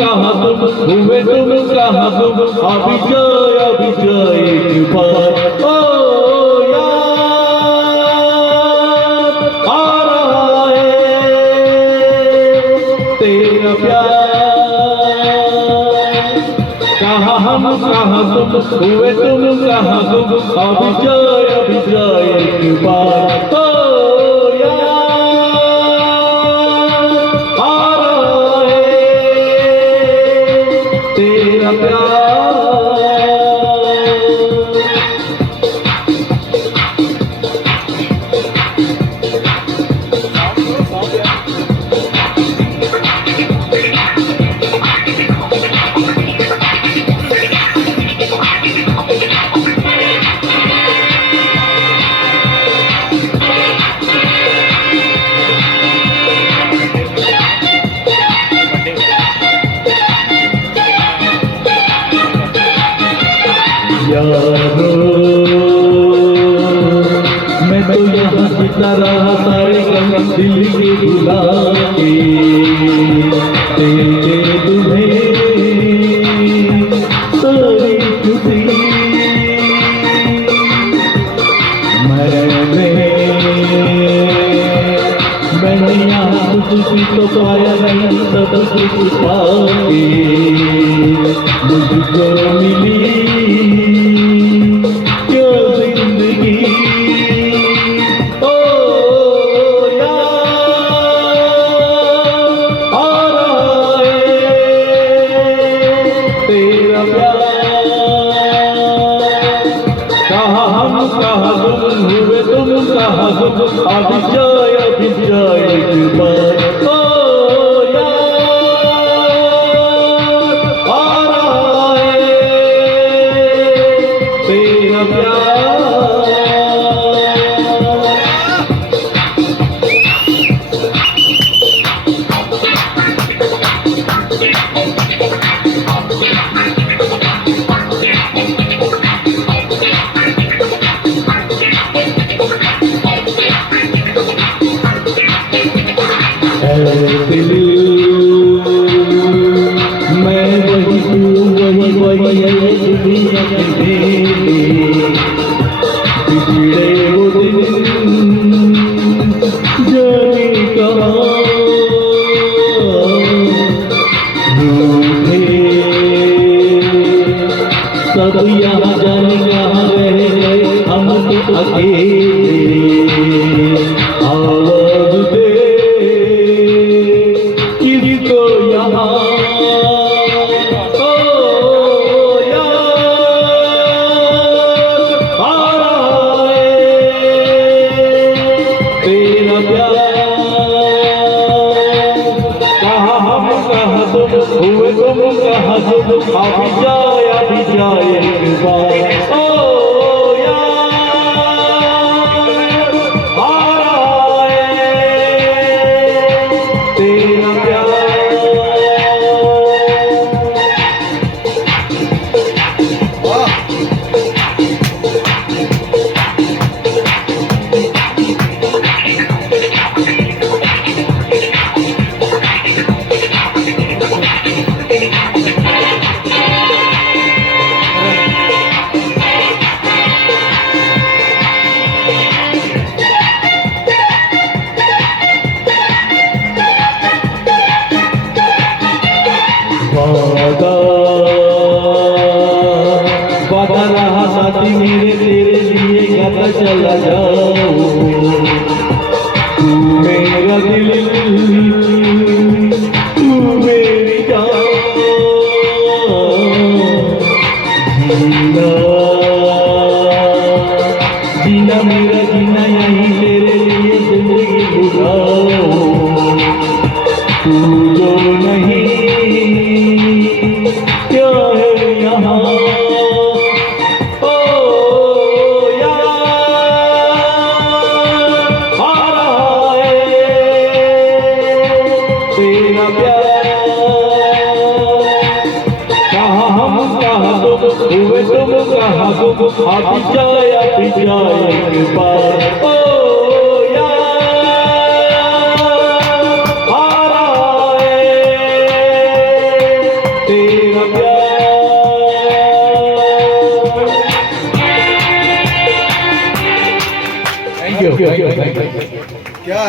कहाँ तुम हुए तुम कहाँ तुम अभी जाए एक बार ओ यार आ रहा है तेरा प्यार कहाँ हम कहाँ तुम हुए तुम कहाँ तुम अभी जाए एक बार ओ तेरा यारो मैं तो यहाँ जीता रहा सारे गम दिल के भुला के तेरे तुम्हें सारी खुशी मैंने यहाँ कुछ भी तो पाया नहीं सब कुछ पाके मुझको मिली कहाँ तुम हुए तुम कहाँ तुम अभी जाए एक बार ओ यार आ रहा है तेरा प्यार मैं वही तू वही दुनिया में पिछड़े वो दिन जाने कहाँ रूठे सब यहाँ जाने कहाँ रह गए हम तो अकेले आवाज दे किसको यहाँ ओ यार आ रहा है तेरा प्यार कहाँ हम कहाँ तुम हुए तुम कहाँ तुम अभी जाए एक बार ओ वादा रहा साथी मेरे तेरे लिए घर चला जाओ तू मेरा दिल तू मेरी जान जीना मेरा जीना यहीं तेरे लिए जिंदगी गुजारो तू जो नहीं क्या है यहाँ हुए तुम कहाँ तुम अभी जाए एक बार ओ यार आ रहा है थँक्यू थँक्यू